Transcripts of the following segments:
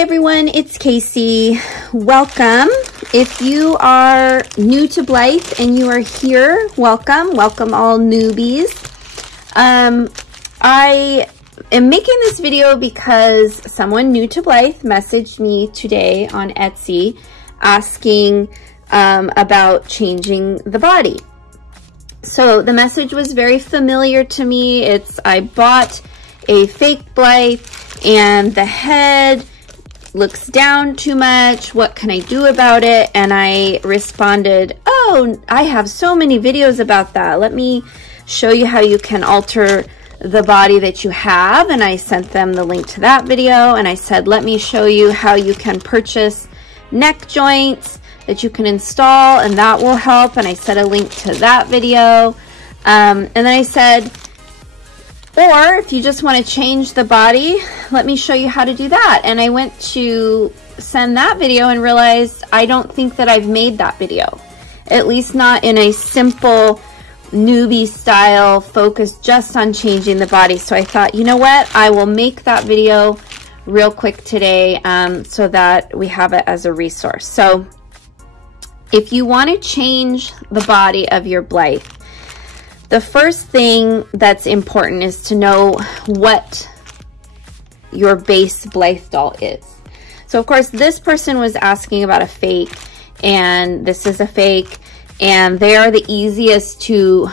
Hi everyone, it's Casey. Welcome. If you are new to Blythe and you are here, welcome. Welcome all newbies. I am making this video because someone new to Blythe messaged me today on Etsy asking about changing the body. So the message was very familiar to me. I bought a fake Blythe and the head looks down too much. What can I do about it? And I responded, oh, I have so many videos about that. Let me show you how you can alter the body that you have. And I sent them the link to that video. And I said, let me show you how you can purchase neck joints that you can install, and that will help. And I set a link to that video. And then I said, or if you just want to change the body, let me show you how to do that. And I went to send that video and realized I don't think that I've made that video, at least not in a simple newbie style focused just on changing the body. So I thought, you know what, I will make that video real quick today so that we have it as a resource. So if you want to change the body of your Blythe, the first thing that's important is to know what your base Blythe doll is. So of course this person was asking about a fake, and this is a fake, and they are the easiest to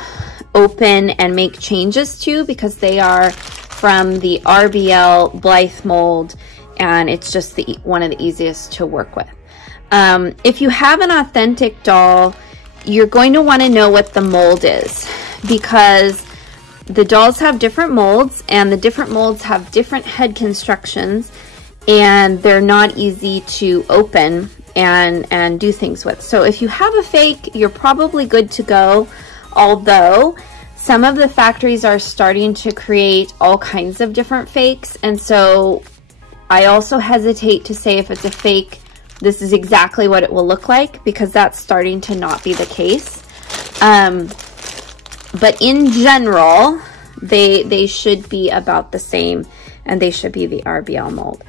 open and make changes to because they are from the RBL Blythe mold, and it's just one of the easiest to work with. If you have an authentic doll, you're going to want to know what the mold is, because the dolls have different molds, and the different molds have different head constructions, and they're not easy to open and do things with. So if you have a fake, you're probably good to go, although some of the factories are starting to create all kinds of different fakes, and so I also hesitate to say if it's a fake, this is exactly what it will look like, because that's starting to not be the case. But in general, they should be about the same, and they should be the RBL mold.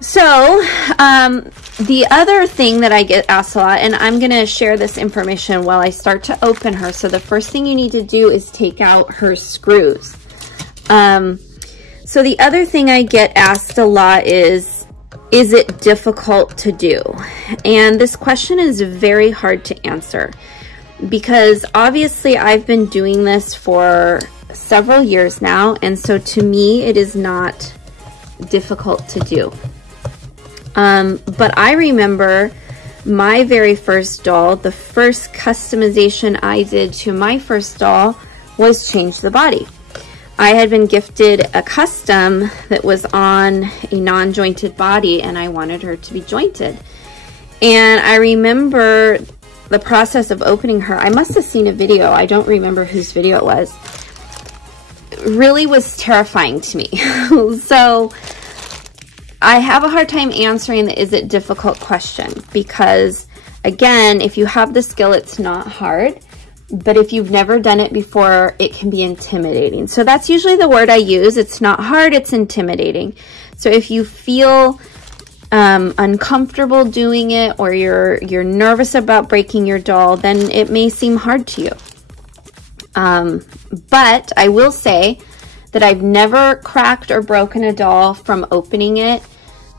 So the other thing that I get asked a lot, and I'm going to share this information while I start to open her. So the first thing you need to do is take out her screws. So the other thing I get asked a lot is it difficult to do? And this question is very hard to answer, because obviously I've been doing this for several years now, and so to me it is not difficult to do. But I remember my very first doll, the first customization I did to my first doll was change the body. I had been gifted a custom that was on a non-jointed body, and I wanted her to be jointed. And I remember the process of opening her. I must have seen a video, I don't remember whose video it was. It really was terrifying to me. So I have a hard time answering the is it difficult question, because again, if you have the skill, it's not hard. But if you've never done it before, it can be intimidating. So that's usually the word I use. It's not hard, it's intimidating. So if you feel uncomfortable doing it, or you're nervous about breaking your doll, then it may seem hard to you. But I will say that I've never cracked or broken a doll from opening it.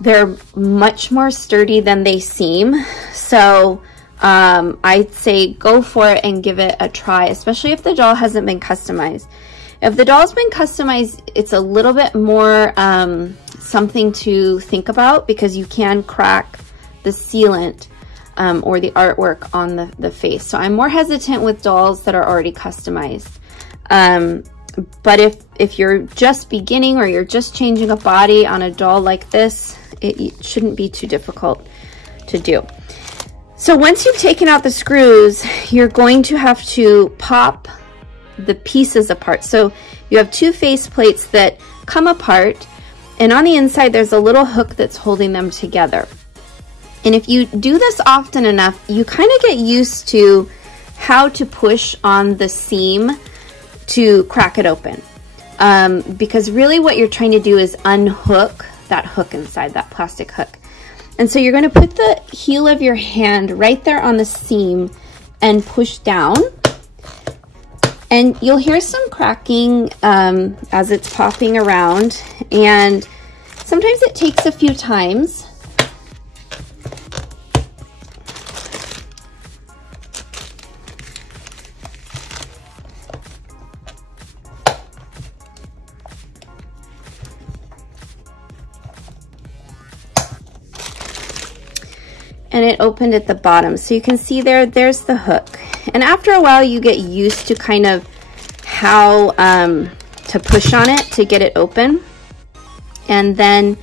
They're much more sturdy than they seem. So I'd say go for it and give it a try, especially if the doll hasn't been customized. If the doll's been customized, it's a little bit more something to think about, because you can crack the sealant or the artwork on the face. So I'm more hesitant with dolls that are already customized. But if you're just beginning, or you're just changing a body on a doll like this, it shouldn't be too difficult to do. So once you've taken out the screws, you're going to have to pop the pieces apart. So you have two face plates that come apart, and on the inside there's a little hook that's holding them together. And if you do this often enough, you kind of get used to how to push on the seam to crack it open. Because really what you're trying to do is unhook that hook inside, that plastic hook. And so you're going to put the heel of your hand right there on the seam and push down. And you'll hear some cracking as it's popping around. And sometimes it takes a few times. And it opened at the bottom. So you can see there's the hook. And after a while, you get used to kind of how to push on it to get it open. And then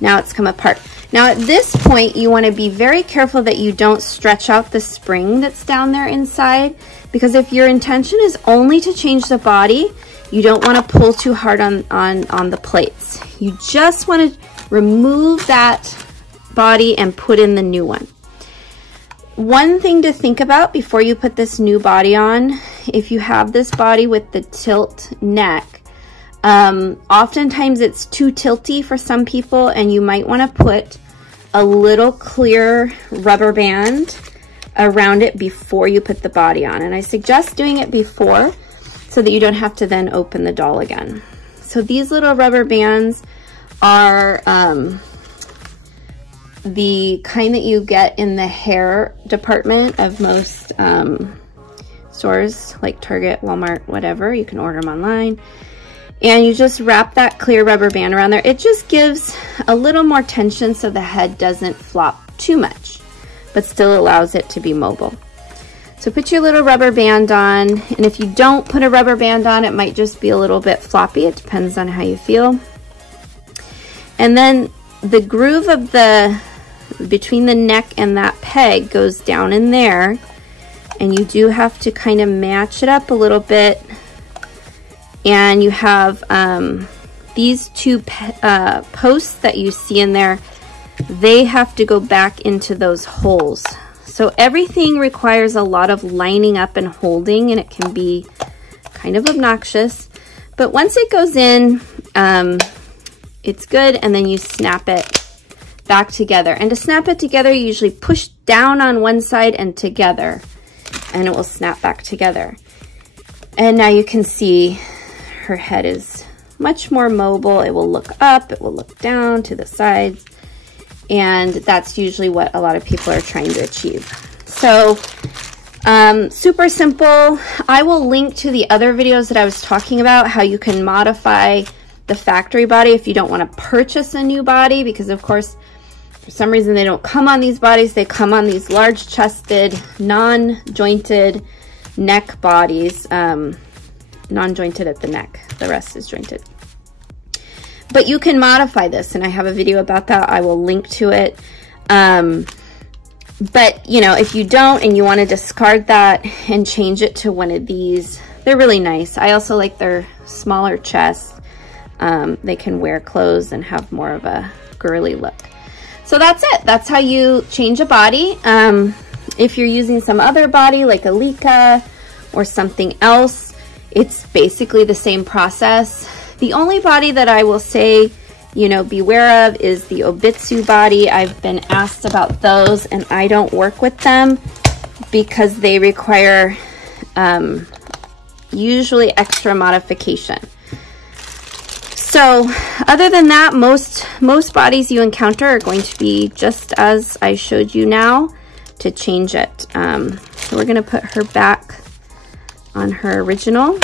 now it's come apart. Now at this point, you want to be very careful that you don't stretch out the spring that's down there inside, because if your intention is only to change the body, you don't want to pull too hard on the plates. You just want to remove that body and put in the new one. One thing to think about before you put this new body on, if you have this body with the tilt neck, oftentimes it's too tilty for some people, and you might want to put a little clear rubber band around it before you put the body on. And I suggest doing it before so that you don't have to then open the doll again. So these little rubber bands are the kind that you get in the hair department of most stores like Target, Walmart, whatever. You can order them online. And you just wrap that clear rubber band around there. It just gives a little more tension so the head doesn't flop too much, but still allows it to be mobile. So put your little rubber band on, and if you don't put a rubber band on, it might just be a little bit floppy. It depends on how you feel. And then the groove of between the neck and that peg goes down in there, and you do have to kind of match it up a little bit. And you have these two posts that you see in there, they have to go back into those holes. So everything requires a lot of lining up and holding, and it can be kind of obnoxious. But once it goes in, it's good, and then you snap it back together. And to snap it together, you usually push down on one side and together, and it will snap back together. And now you can see her head is much more mobile. It will look up, it will look down to the sides, and that's usually what a lot of people are trying to achieve. So super simple. I will link to the other videos that I was talking about, how you can modify the factory body if you don't want to purchase a new body, because of course for some reason they don't come on these bodies. They come on these large chested, non-jointed neck bodies, non-jointed at the neck, the rest is jointed. But you can modify this, and I have a video about that. I will link to it. But you know, if you don't and you want to discard that and change it to one of these, they're really nice. I also like their smaller chest. They can wear clothes and have more of a girly look. So that's it. That's how you change a body. If you're using some other body like a Lika or something else, it's basically the same process. The only body that I will say, you know, beware of is the Obitsu body. I've been asked about those, and I don't work with them because they require usually extra modification. So other than that, most bodies you encounter are going to be just as I showed you now to change it. So we're going to put her back on her original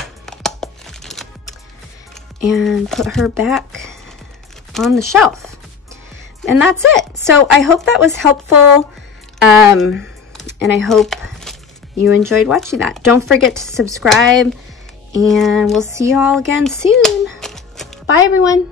and put her back on the shelf. And that's it. So I hope that was helpful, and I hope you enjoyed watching that. Don't forget to subscribe, and we'll see you all again soon. Bye, everyone.